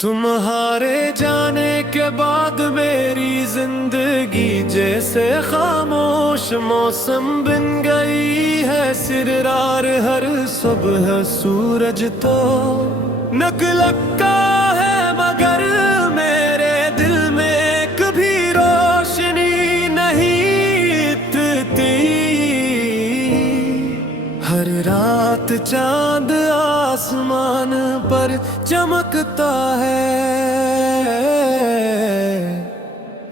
तुम्हारे जाने के बाद मेरी जिंदगी जैसे खामोश मौसम बन गई है। सिररार हर सुबह सूरज तो नकलका है, मगर मेरे दिल में कभी रोशनी नहीं इतनी। हर रात चांद आसमान पर चमकता है,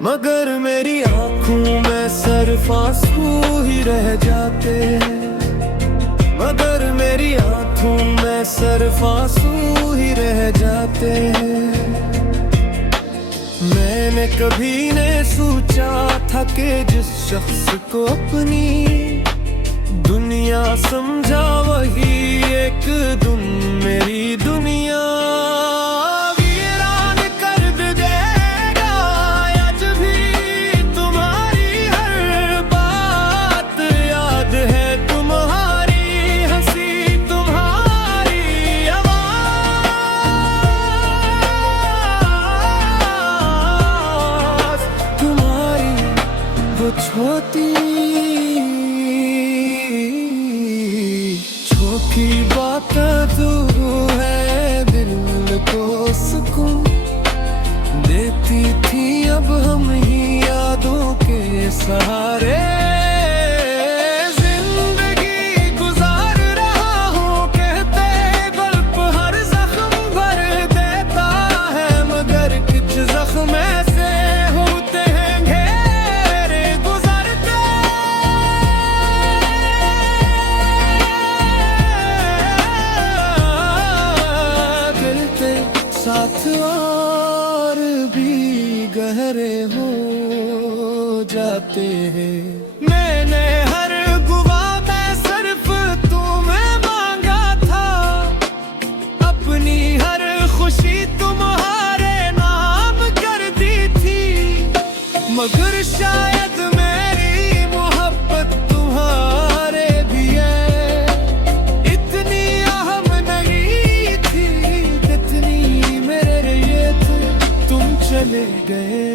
मगर मेरी आंखों में सिर्फ आंसू ही रह जाते हैं। मगर मेरी आंखों में सिर्फ आंसू ही रह जाते हैं। मैंने कभी नहीं सोचा था कि जिस शख्स को अपनी दुनिया समझा वही एक दिन मेरी दुनिया वीरान कर देगा। आज भी तुम्हारी हर बात याद है, तुम्हारी हंसी, तुम्हारी आवाज, तुम्हारी वो छोटी की बात तू है, दिल को सुकून देती थी। अब हम ही यादों के सहारे जिंदगी गुजार रहा हूँ। कहते गल्प हर जख्म भर देता है, मगर कुछ जख्म ऐसे होते हैं घेरे गुजरते। साथ और भी गहरे हो जाते हैं। मैंने हर गुवा में सिर्फ तुम्हें मांगा था, अपनी हर खुशी तुम्हारे नाम कर दी थी। मगर शायद मेरी मोहब्बत तुम्हारे भी है इतनी अहम नहीं थी जितनी मेरे लिए थी। तुम चले गए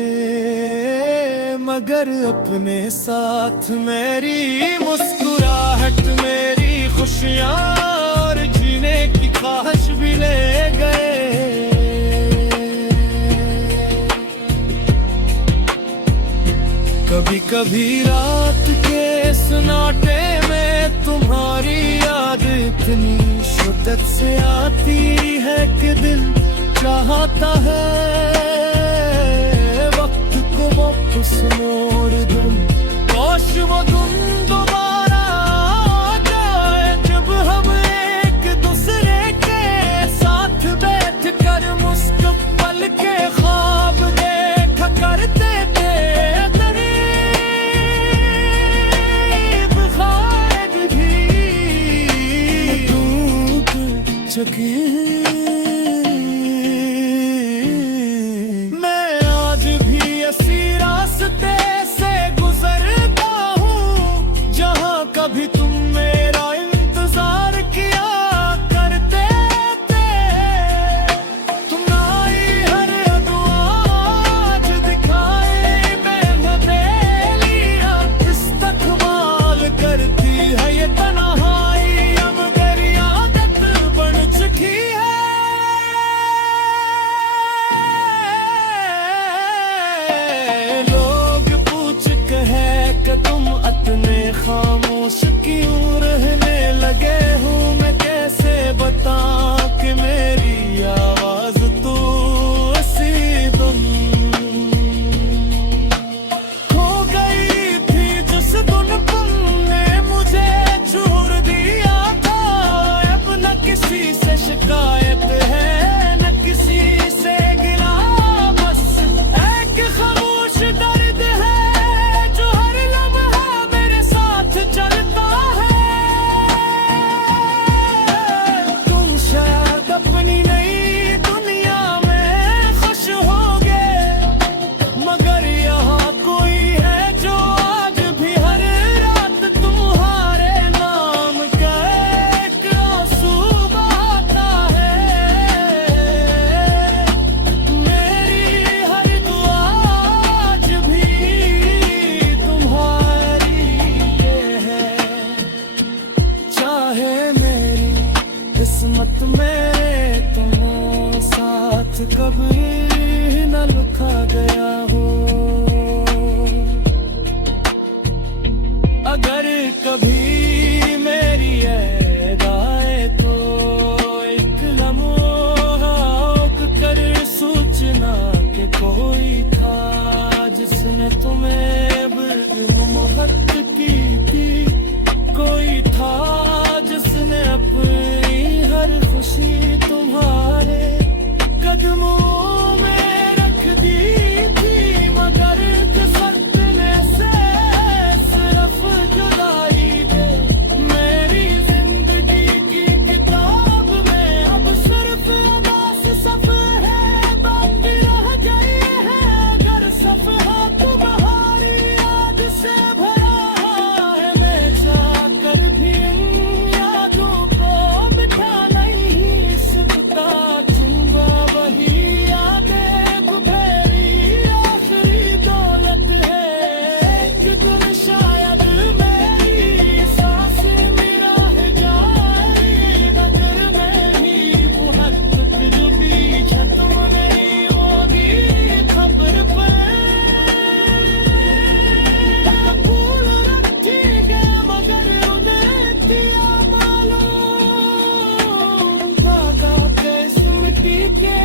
मगर अपने साथ मेरी मुस्कुराहट, मेरी खुशियाँ और जीने की ख्वाहिश भी ले गए। कभी कभी रात के सन्नाटे में तुम्हारी याद इतनी शिद्दत से आती है कि दिल चाहता है वक्त को वापस मोड़ दूं। काश वो दिन दोबारा आ जाए जब हम एक दूसरे के साथ बैठ कर मुस्तकबिल के ख्वाब देखा करते थे। सके साथ कभी न लुका गया हो। अगर कभी मेरी याद आए तो एक लम्हा कर सूचना के कोई था जिसने तुम्हें मोहब्बत की थी। कोई था जिसने अपनी हर खुशी तुम्हारे कदमों में रख दी थी। मगर किस्मत ने से सिर्फ जुदाई दे मेरी जिंदगी की किताब में अब सिर्फ अदास सफ़र है बाकी रह गई है। अगर सफ़ा तुम्हारी याद से भरा है मैं जाकर भी इन यादों को मिटा नहीं सकता। दूंगा वही यादें मेरी आखिरी दौलत है कि तुम शायद मेरी सांसें मेरा है जाए। अगर मैं ही बहुत फिर भी खत्म नहीं होगी खबर पे फूल रखी गया मगर उन्हें दिया मालूम। भागा के स्मृति के